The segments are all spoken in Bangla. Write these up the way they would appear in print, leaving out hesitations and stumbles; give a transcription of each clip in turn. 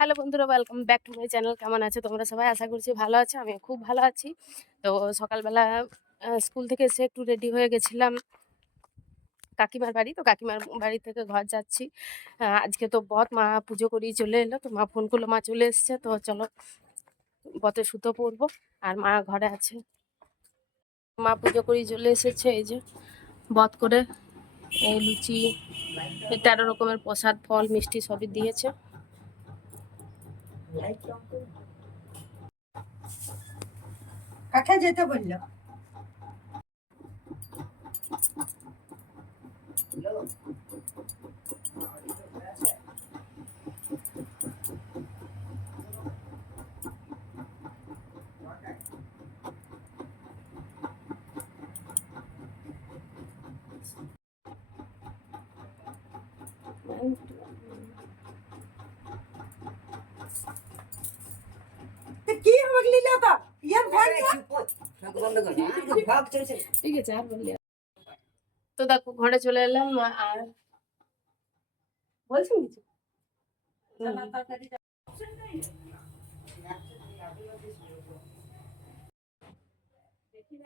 হ্যালো বন্ধুরা, welcome back to my channel. কেমন আছো তোমরা সবাই? আশা করছি ভালো আছো। আমি খুব ভালো আছি। তো সকালবেলা স্কুল থেকে এসে একটু রেডি হয়ে গেছিলাম কাকিমার বাড়ি। তো কাকিমার বাড়ি থেকে ঘর যাচ্ছি। আজকে তো বট মা পুজো করেই চলে এলো। তো মা ফোন করলো, মা চলে এসছে। তো চলো বটের সুতো পরবো। আর মা ঘরে আছে। মা পুজো করেই চলে এসেছে। এই যে বট করে এই লুচি, 13 রকমের প্রসাদ, ফল, মিষ্টি সবই দিয়েছে। কাকে যেতে বললো? কি হগলি লতা ইয়ার ভাগ ঠিক আছে, আর বললি। তো দেখো ঘরে চলে এলাম। আর বলছেন কিছু?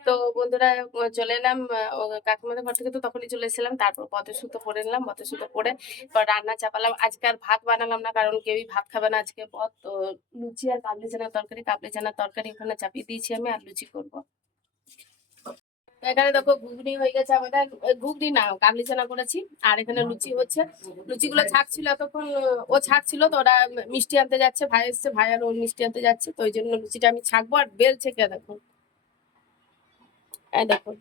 তো বন্ধুরা চলে এলাম কাকিমাদের ঘর থেকে। তো তখনই চলে এসেছিলাম। তারপর পথের সুতো পরে নিলাম। পথের সুতো পরে এবার রান্না চাপালাম। আজকে আর ভাত বানালাম না, কারণ কেউই ভাত খাবে না আজকে। পথ তো লুচি আর কাবলি চানার তরকারি, কাবলি চানার তরকারি ওখানে চাপিয়ে দিয়েছি আমি, আর লুচি করবো। তো এখানে দেখো ঘুগনি হয়ে গেছে আমাদের। ঘুগনি না, কাবলি চানা করেছি। আর এখানে লুচি হচ্ছে। লুচিগুলো ছাকছিল এতক্ষণ। ও ছাকছিল, তো ওরা মিষ্টি আনতে যাচ্ছে। ভাই এসছে, ভাই আর ওর মিষ্টি আনতে যাচ্ছে। তো ওই জন্য লুচিটা আমি ছাকবো। আর বেলছে কে দেখো, এই দেখো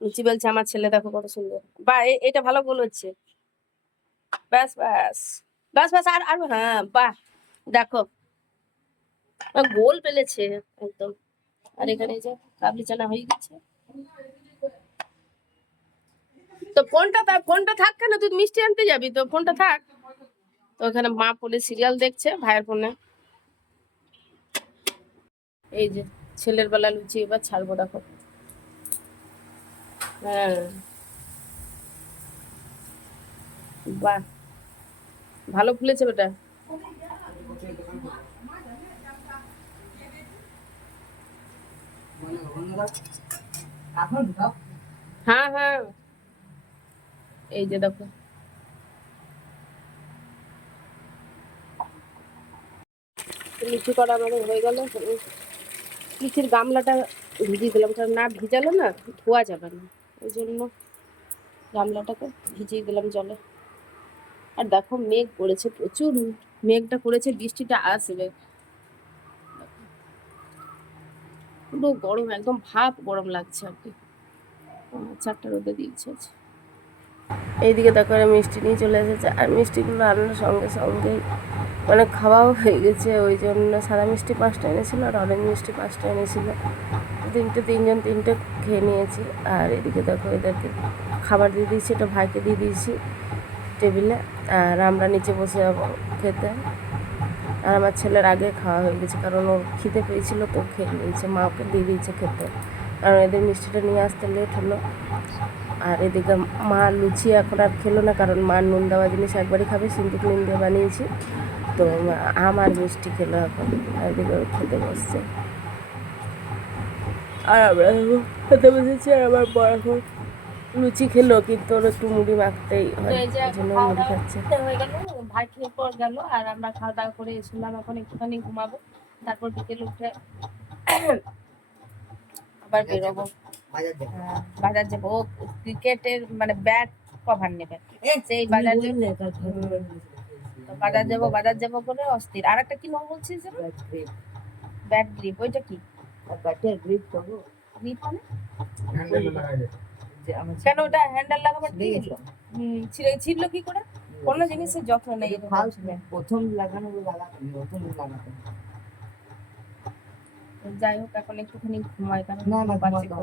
লুচি বেলছে আমার ছেলে। দেখো কত সুন্দর। বা এটা ভালো গোল হচ্ছে। ব্যাস ব্যাস ব্যাস ব্যাস, আর আর হ্যাঁ, বাহ দেখো গোল পেলেছে একদম। আর এখানে এই যে কাবলি চানা হয়ে গেছে। তো ফোনটা থাক কেন? তুই মিষ্টি আনতে যাবি তো, ফোনটা থাক। তো ওখানে মা ফোনে সিরিয়াল দেখছে, ভাইয়ের ফোনে। এই যে ছেলের বেলা লুচি এবার ছাড়বো দেখো। হ্যাঁ, বাহ ভালো ফুলেছে বেটা। হ্যাঁ হ্যাঁ, এই যে দেখো লুচি করা আমাদের হয়ে গেল। লুচির গামলাটা ভিজিয়ে দিলাম, কারণ না ভিজালে না ধোয়া যাবে না। ওই জন্য গামলাটাকে ভিজিয়ে দিলাম জলে। আর দেখো মেঘ করেছে প্রচুর। মেঘটা করেছে, বৃষ্টিটা আসবে। পুরো গরম, একদম ভাপ গরম লাগছে আর কি। 4টা রোদে দিয়েছে। এইদিকে দেখো মিষ্টি নিয়ে চলে এসেছে। আর মিষ্টিগুলো আনার সঙ্গে সঙ্গেই মানে খাওয়াও হয়ে গেছে। ওই জন্য সাদা মিষ্টি 5টা এনেছিল, আর অরেঞ্জ মিষ্টি 5টা এনেছিল। তিনজন তিনটে খেয়ে নিয়েছি। আর এদিকে দেখো এদেরকে খাবার দিয়ে দিয়েছি, এটা ভাইকে দিয়ে দিয়েছি টেবিলে। আর আমরা নিচে বসে যাবো খেতে। আর আমার ছেলের আগে খাওয়া হয়ে গেছে, কারণ ও খিদে পেয়েছিল, তো খেয়ে নিয়েছে। মা ওকে দিয়ে দিয়েছে খেতে, কারণ এদের মিষ্টিটা নিয়ে আসতে লেট হলো। আর এদিকে মা লুচি এখন আর খেলো না, কারণ মা নুন দেওয়া জিনিস একবারই খাবে, সিন্ধিক নুন দিয়ে বানিয়েছি। তো আমার মিষ্টি খেলো এখন। আর এদিকে খেতে বসছে, আর আমরা খেতে বসেছি। আর আমার বর এখন লুচি খেলো, কিন্তু ওর একটু মুড়ি মাখতেই হয়, ওই জন্য মুড়ি খাচ্ছে। হয়ে গেল, ভাই খেয়ে পর গেল। আর আমরা খাওয়া দাওয়া করে এসেছিলাম, এখন একটুখানি ঘুমাবো। তারপর বিকেলে উঠে আবার বেরোবো, বাজার যাবো। ক্রিকেটের মানে ব্যাট কভার নেবে, সেই বাজার বাজার যাবো করে অস্থির। আর একটা কি নাম বলছিস যেন? Bat grip. ওইটা কি? ব্যাটের গ্রিপ করবো। গ্রিপ মানে কেন ওটা হ্যান্ডেল লাগাবার কি? ছিঁড়লো কি করে? কোনো জিনিসের যত্ন নেই। প্রথম লাগানো যাই হোক, এখন একটুখানি ঘুমাই, কারণ না বাচ্চা